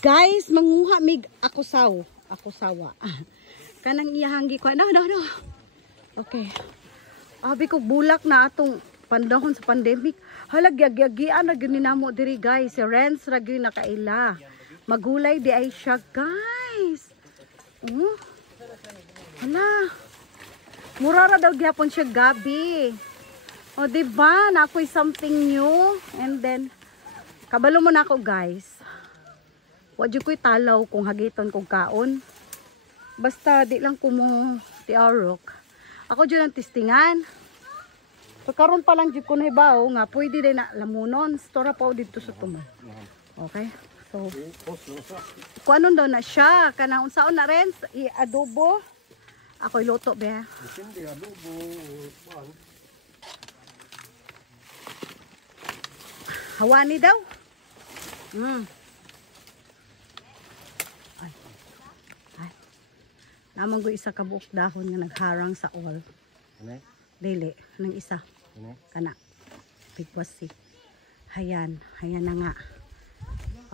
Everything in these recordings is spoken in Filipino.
Guys, manguha mig akusaw. Akusawa. Kanang iyahanggi ko. No. Okay. Abi ko bulak na atong pandahon sa pandemic. Halag yagyagian na gininamo diri guys. Si Renz ra gyud nakaila. Magulay di ay siya guys. Hala. Mura ra daw gyapon siya gabi. O diba? Na ako'y something new. And then kabalo mo na ako guys. Wadyo ko'y talaw kung hagiton kong kaon. Basta di lang ko mo tiarok. Ako dyan ang testingan. Pagkaroon pa lang dyan ko na ibaw nga pwede din na lamunon. Stora pa dito sa tuman. Okay? So, kung anong daw na siya. Kanang unsaon na rin. I-adobo. Ako'y luto be. Hindi adobo. Hawani daw. Ay. Naman ko isa kabuok dahon nga nagharang sa all. Dili, nang isa. Kana. Bigwasi. Hayan na nga.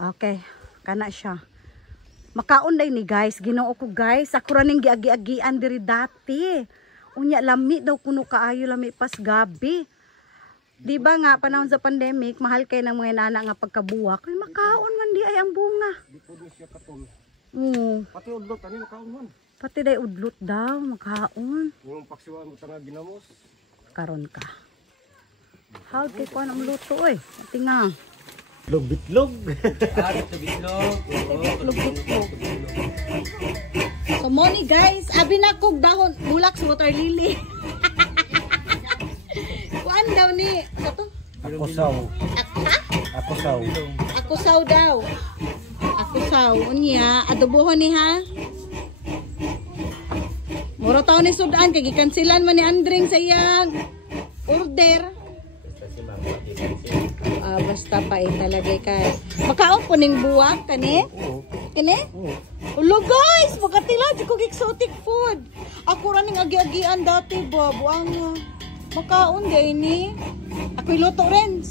Okay, kana siya. Makaon day ni guys, Ginoo ko guys. Ako ra ning giagi-agian diri dati. Unya lami daw kuno kaayo lami pas gabi. Di ba nga panahon sa pandemic, mahal kay ng mga nana nga pagkabuwak. Ay makaon man di ay ang bunga. Di po siya katol. Pati udlot ani makaon man. Pati day udlot daw makaon. Yung paksiwan mo tanga ginamos. Karon ka. How di ko ang luto oy. Ati nga. Bitlog. Bitlog. So money guys, abi na kog dahon bulak sa water lily. Kuan daw ni kato? Akusaw. Akusaw. Akusaw daw. Akusaw unya adobohon ni ha. Mura taon ni sudan kay gikansilan man ni Andring sa iyang order. Basta pa talaga kay. Makaon po ning buwak kani? Kani? Ulo guys, magkatila di ko exotic food. Ako ra ning agi-agian dati ba buang makaon day ni. Ako'y luto rin.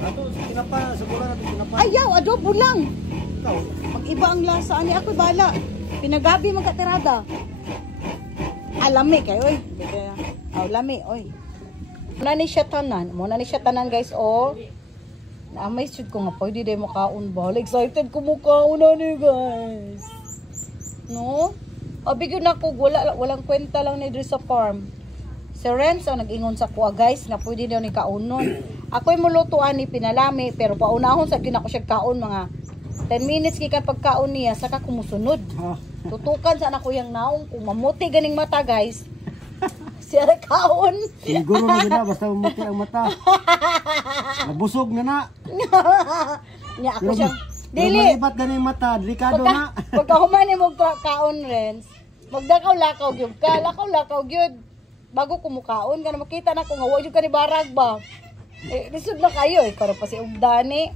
Ato kinapa sa bola natin kinapa. Ayaw, adobo lang. Pag-iba ang lasa ani ako'y bala. Pinagabi magkatirada. Lami kayo oy. Lami oy. Muna ni siya tanan guys oh. Naamay sud ko nga pwede day makaon ba. Excited ko makaon na ni guys. No? Abigyo na ko walang kwenta lang ni diri sa farm. Si Renz ang nag-ingon sa kuha guys nga pwede daw ni kaunon. Ako'y mulutuan ni pinalami pero paunahon sa gina ko siya kaon mga 10 minutes gikan pagkaon niya saka kumusunod. Tutukan sa anak ko yang naong kung mamuti ganing mata guys. Siya ra kaon. Siguro na basta mamuti ang mata. Nabusog na. Nya ako siya. Dili. Malibat ganing mata, delikado na. Pagka human mo kaon Renz, magdakaw-lakaw gyud ka, lakaw-lakaw gyud. Bago kumukaon ka na makita na ko nga wa jud ka ni barag ba. Lisod na kayo karon pa si ugdani.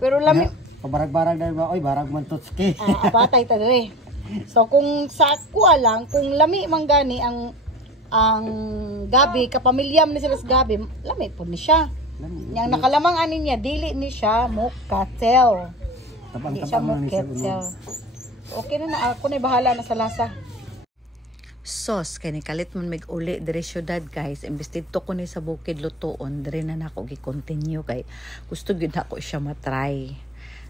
Pero lami pabarag-barag dahil ba oy barag man totski. Apatay ta dire. So kung sa kuha lang kung lami man gani ang gabi kapamilyam ni sila sa gabi, lami po ni siya. Yang nakalamang ani niya dili ni siya mokatel. Di siya mokatel. Okay na ako na bahala na sa lasa. Sos kay ni kalit man mig uli diri syudad guys imbes dito ko ni sa bukid lutoon diri na nako gi-continue kay gusto gyud ako siya matry.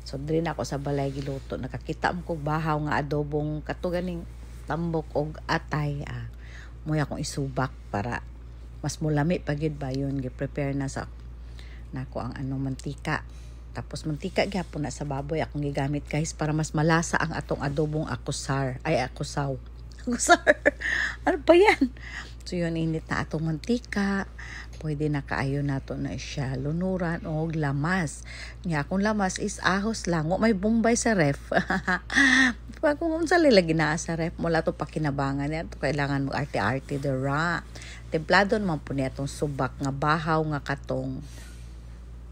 So diri na ako sa balay giluto nakakita mo kog bahaw nga adobong katuganing tambok og atay moy akong isubak para mas mulami pa gyud ba yun gi-prepare na sa nako ang mantika. Tapos mantika gyapon na sa baboy akong gigamit guys para mas malasa ang atong adobong akusaw. Ano ba yan? So yun, init na atong mantika. Pwede na kaayo nato na siya lunuran o lamas. Nga kung lamas is ahos lang. O may bombay sa ref. Kung unsa lagi na sa ref, mula to pakinabangan yan. Kailangan mo arte-arte dira. Templado naman po niya itong subak nga bahaw nga katong.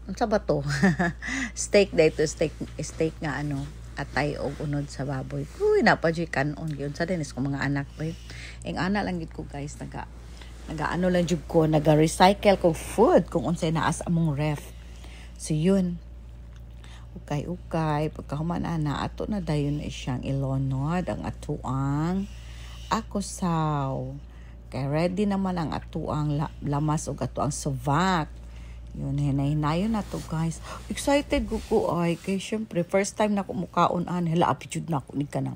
Unsa ba to? Steak dito. Steak nga atay og unod sa baboy. Uy, napadyoy kanon yun sa dinis ko mga anak ko. Ang ana lang gid ko guys, naga-ano lang jud ko, naga-recycle ko food kung unsay naa sa among ref. So yun. ukay-ukay pagkahuman ana ato na dayon na siyang ilonod ang atuang akusaw. Kay ready naman ang atuang lamas ug atuang subak. Yun, hinay-hinayon na to guys. Excited ko ay. Kay syempre, first time na ko mukaon-an. Hala, apitude na ako ni ka ng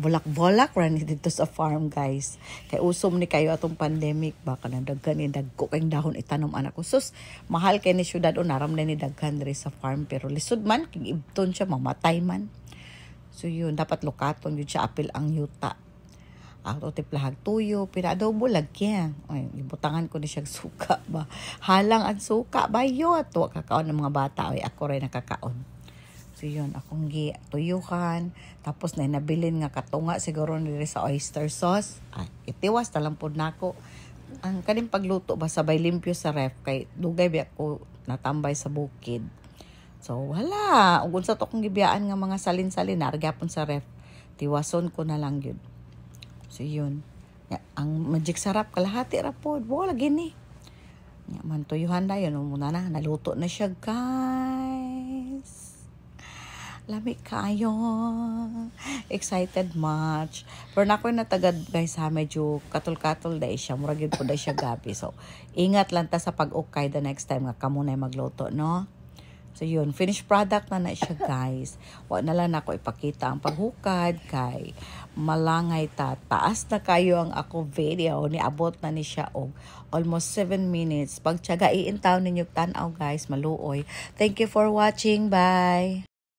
bulak-bulak rani dito sa farm guys. Kay usom ni kayo atong pandemic. Baka na daggan ni dagko kayong dahon itanom anak ko. Sus, mahal kay ni syudad o naram na ni daghan rin sa farm. Pero lisod man, king ibton siya, mamatay man. So yun, dapat lukaton yun siya apil ang yuta. Ako tiplahag tuyo, pinadaw lagyan. Ay, ibutangan ko ni siyang suka ba. Halang ang suka ba yun? Tuwa kakaon ng mga bata. Ay, ako rin nakakaon. So yun, akong tuyuhan. Tapos na nabilin nga katunga siguro nila sa oyster sauce. Ay, itiwas talang po na ako. Ang kaning pagluto ba sabay limpyo sa ref. Kay dugay ba ako natambay sa bukid. So wala. Kung sa to kong gibiyaan nga mga salin-salin, nargapon sa ref. Tiwason ko na lang yun. So yun, ang magic sarap kalahati ra po, wala gini. Man tuyuhan na yun, muna na naluto na siya guys. Lami kayo. Excited much. Pero na ako natagad guys ha, medyo katol-katol dahil siya, murag yun po dahil siya gabi. So ingat lang ta sa pag-ukay the next time nga kamo na magluto, no? So yun, finished product na siya guys. Wala na lang ako ipakita ang paghukad kay malangay ta. Taas na kayo ang ako video. Niabot na ni siya og almost 7 minutes. Pagtsaga iintaw ninyo tanaw guys, maluoy. Thank you for watching. Bye!